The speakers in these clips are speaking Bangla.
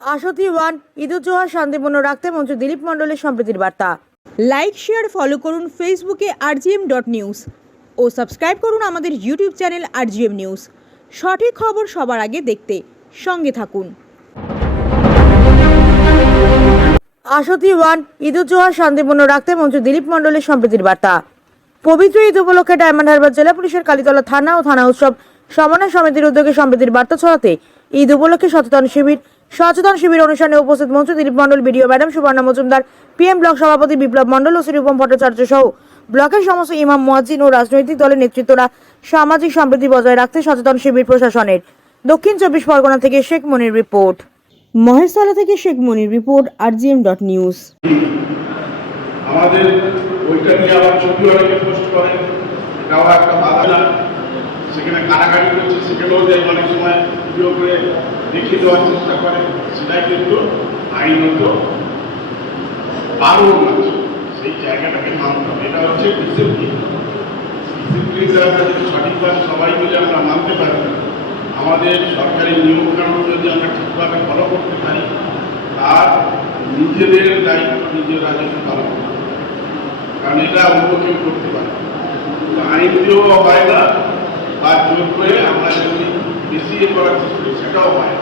আশতি ওয়ান ঈদুজ্জোহা শান্তিপূর্ণ রাখতে মন্ত্রী দিলীপ মণ্ডলের সম্প্রীতির বার্তা। লাইক শেয়ার ফলো করুন ফেসবুকে আরজিএম ডট নিউজ ও সাবস্ক্রাইব করুন আমাদের ইউটিউব চ্যানেল আরজিএম নিউজ সঠিক খবর সবার আগে দেখতে সঙ্গে থাকুন। আশতি ওয়ান ঈদুজ্জোহা শান্তিপূর্ণ রাখতে মন্ত্রী দিলীপ মণ্ডলের সম্প্রীতির বার্তা। পবিত্র ঈদ উপলক্ষে ডায়মন্ড হারবার জেলা পুলিশের কালীতলা থানা ও থানা উৎসব সমন্বয় সমিতির উদ্যোগে সম্প্রীতির বার্তা ছড়াতে ঈদ উপলক্ষে সচেতন শিবির সচেতন শিবির অনুষ্ঠানে উপস্থিত মন্ত্রী Dilip Mondal, BDO madam Subarna Majumdar, PM block সভাপতি বিপ্লব মণ্ডল ও শ্রীরূপম ভট্টাচার্য সহ ব্লকের সমস্ত ইমাম, মুয়াজ্জিন ও রাজনৈতিক দলের নেতৃত্বরা সামাজিক সম্প্রীতি বজায় রাখতে সচেতন শিবির প্রশাসনের। দক্ষিণ চব্বিশ পরগনা থেকে শেখ মনির রিপোর্ট। মহেশতলা থেকে Sheikh Monir report, RGM dot news. আমাদের ওইটা নিয়ে আবার অনেকে পোস্ট এটাও একটা বাধা। সেখানে করছে সেখানেও যে অনেক সময় ভিডিও করে দেখিয়ে দেওয়ার চেষ্টা করে, সেটাই কিন্তু আইনত আছে। সেই জায়গাটাকে মানতে হবে। এটা হচ্ছে ডিসিপ্লিন সঠিকভাবে সবাই মিলে আমরা মানতে পারি, আমাদের সরকারি নিয়ম কানুন যদি আমরা ঠিকভাবে ফলো করতে পারি, তার নিজেদের দায়িত্ব নিজেরা যেন পালন কারণ এটা অন্য কেউ করতে পারে। আইন দিয়েও হয় না বা জোর করে আমরা যদি ইয়ে করার চেষ্টা সেটাও হয়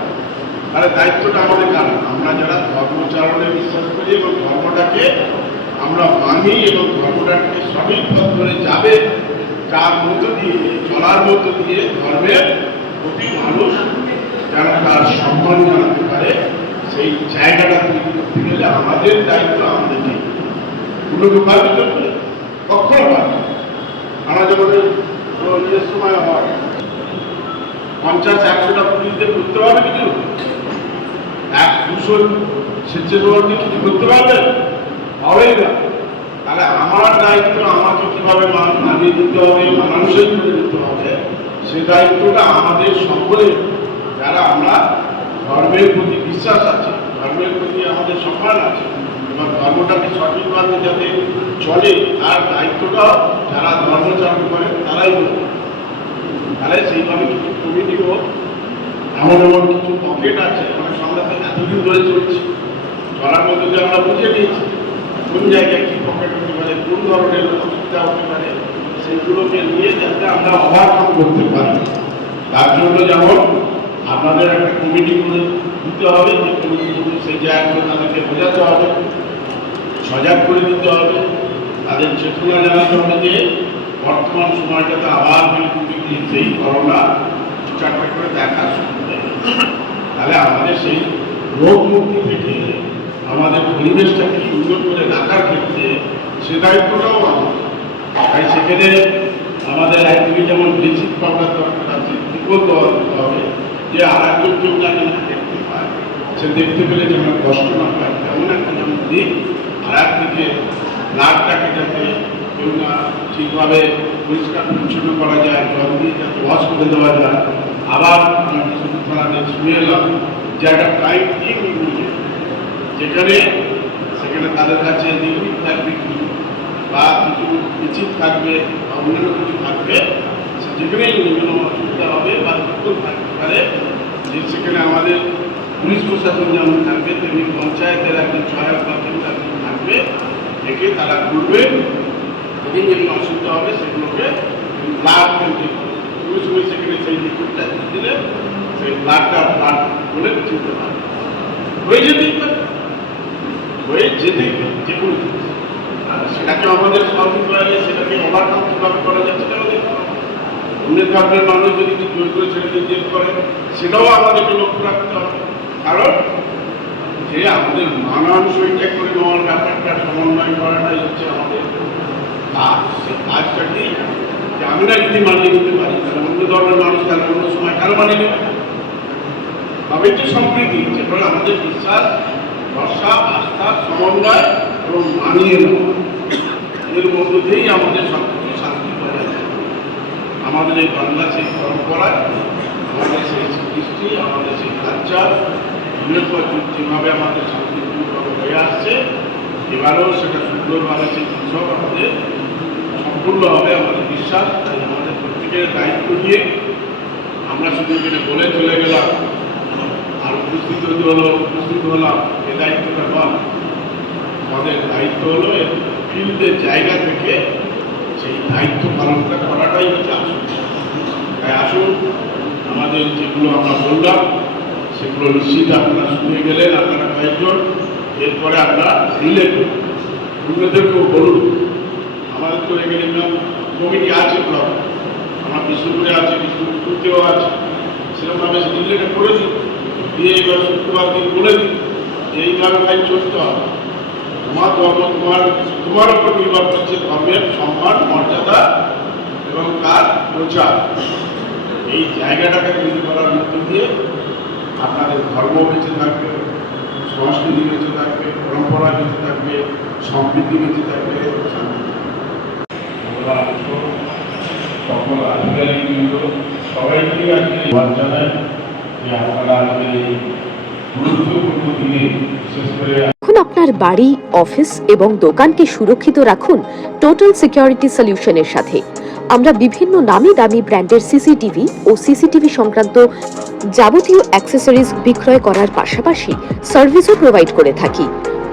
তাহলে দায়িত্বটা আমাদের কারণ। আমরা যারা ধর্মচারণে বিশ্বাস করি এবং ধর্মটাকে আমরা মানি এবং ধর্মটাকে সঠিক পথ ধরে যাবে, যার মধ্য দিয়ে, চলার মধ্য দিয়ে ধর্মের প্রতি মানুষ যেন তার সম্মান জানাতে পারে, সেই জায়গাটা তৈরি করতে গেলে আমাদের দায়িত্ব আমাদেরকে গুলোকে পারবে কখনো পারবে আমরা নিজের সময় হয় পঞ্চাশ, একশোটা পুলিশদের করতে পারবে কিছু? এক, দুশো স্বেচ্ছাসেবককে কিছু করতে পারবে হবেই না। তাহলে আমার দায়িত্ব আমাকে কীভাবে মান- মানিয়ে দিতে হবে, মানুষের করে দিতে হবে সে দায়িত্বটা আমাদের সকলে যারা আমরা ধর্মের প্রতি বিশ্বাস আছে, ধর্মের প্রতি আমাদের সম্মান আছে, এবং ধর্মটাকে সঠিকভাবে যাতে চলে, তার দায়িত্বটাও যারা ধর্মচারণ করেন তারাই করবে। তাহলে সেইভাবে কিছু কমিটিও এমন এমন কিছু পকেট আছে আমরা তো এতদিন ধরে চলছি। চলার মধ্যে দিয়ে আমরা বুঝে নিয়েছি কোন জায়গায় কি পকেট হতে পারে, কোন ধরনের অসুবিধা হতে পারে সেইগুলোকে নিয়ে যাতে আমরা ওভারকাম করতে পারি। তার জন্য যেমন আপনাদের একটা কমিটি করে দিতে হবে, যে কমিটিগুলো সেই জায়গাগুলো তাদেরকে বোঝাতে হবে, সজাগ করে দিতে হবে। তাদের চেতনা জানাতে হবে যে বর্তমান সময়টাতে আবার বিলকুল সেই করোনা চারটে করে দেখা শুরু তাহলে আমাদের সেই রোগ মুক্তি থেকে আমাদের পরিবেশটাকে সুন্দর করে রাখার ক্ষেত্রে সে দায়িত্বটাও তাই সেখানে আমাদের একদিকে যেমন ব্লিচিং পাউডার দরকার আছে দেওয়া হবে যে আর একজন কেউ যাতে না দেখতে পায়, সে দেখতে পেলে যেন কষ্ট না পায়, তেমন একটা যেমন দিক আর একদিকে নাকটাকে যাতে ঠিকভাবে পরিষ্কার পরিচ্ছন্ন করা যায়, জল দিয়ে যাতে ওয়াশ করে দেওয়া যায়। আবার আমরা কিছু থানাতে শুয়ে এলাম যে একটা টাইম ঠিক নিয়ে যেখানে, সেখানে তাদের কাছে লিকুইড থাকবে কি? বা কিছু মিছিল থাকবে বা অন্যান্য কিছু থাকবে যেখানেই কোনো অসুবিধা হবে বা বিপদ থাকতে পারে, যে সেখানে আমাদের পুলিশ প্রশাসন যেমন থাকবে, তেমনি পঞ্চায়েতের একজন সহায়ক বা কেউ থাকবে থেকে তারা ঘুরবে যেদিন যেদিন অসুবিধা হবে সেগুলোকে ব্লাড পেন্টিং পুলিশ পুলিশ সেখানে সেই লিকুইডটা দিয়ে দিলে সেই ব্লাডটা ব্লাড বলে চিনতে পারবে হয়ে যেতেই পারে। হয়ে যেতেই পারে, যে কোনো সেটাকে আমাদের লাগে সেটাকে ওভারকাম কীভাবে করা যায় সেটাও দেখতে হবে। অন্যের মানুষ যদি জোর করে ছেড়ে দিয়ে করে, সেটাও আমাদেরকে লক্ষ্য রাখতে হবে। কারণ যে আমাদের মানানসইটা করে নেওয়ার ব্যাপারটা সমন্বয় করাটাই হচ্ছে আমাদের কাজ। সেই কাজটাকেই যে আমরা যদি মানিয়ে নিতে পারি তাহলে অন্য ধর্মের মানুষ তাহলে অন্য সময় কেন মানিয়ে নেবে তবে যে সম্প্রীতি আমাদের বিশ্বাস, ভরসা, আস্থা, সমন্বয় এবং মানিয়ে নেওয়া, এর মধ্য দিয়েই আমাদের সব কিছু শান্তি থাকে। আমাদের এই বাংলা সেই পরম্পরা আমাদের সেই কৃষ্টি আমাদের সেই কালচার যুগের যেভাবে আমাদের শান্তিপূর্ণভাবে হয়ে আসছে, এবারেও সেটা সুন্দরভাবে সেই উৎসব আমাদের সম্পূর্ণভাবে আমাদের বিশ্বাস তাই আমাদের প্রত্যেকের দায়িত্ব নিয়ে আমরা শুধু এখানে বলে চলে গেলাম, আর উপস্থিত হতে হলো, উপস্থিত হলাম, এ দায়িত্বটা নয় আমাদের দায়িত্ব হলো ফিল্ডের জায়গা থেকে সেই দায়িত্ব পালনটা করাটাই হচ্ছে আসল। তাই আসুন, আমাদের যেগুলো আমরা বললাম, সেগুলো নিশ্চিত আপনারা শুনে গেলেন, আপনারা কয়েকজন। এরপরে আমরা রিলে করুন অন্যদেরকেও বলুন। কমিটি আছে ব্লক আমার বিষ্ণুপুরে আছে, বিষ্ণুপুরতেও আছে। সেরকমভাবে রিলেটা করে দিন দিয়ে এবার শুক্রবার দিন বলে দিন যে এইভাবে ভাই চলতে হবে। তোমার ধর্ম তোমার তোমার উপর নির্ভর করছে ধর্মের সম্মান, মর্যাদা এবং তার প্রচার। এই জায়গাটাকে তৈরি করার মধ্য দিয়ে আপনাদের ধর্ম বেঁচে থাকবে, সংস্কৃতি বেঁচে থাকবে, পরম্পরা বেঁচে থাকবে সমৃদ্ধি বেঁচে থাকবে আমরা সকল আধিকারিকবৃন্দ সবাইকে আজকে যে আপনারা আজকে গুরুত্বপূর্ণ দিনে বিশেষ করে আপনার বাড়ি, অফিস এবং দোকানকে সুরক্ষিত রাখুন টোটাল সিকিউরিটি সলিউশনের সাথে। আমরা বিভিন্ন নামি দামি ব্র্যান্ডের সিসিটিভি ও সিসিটিভি সংক্রান্ত যাবতীয় অ্যাক্সেসরিজ বিক্রয় করার পাশাপাশি সার্ভিসও প্রোভাইড করে থাকি।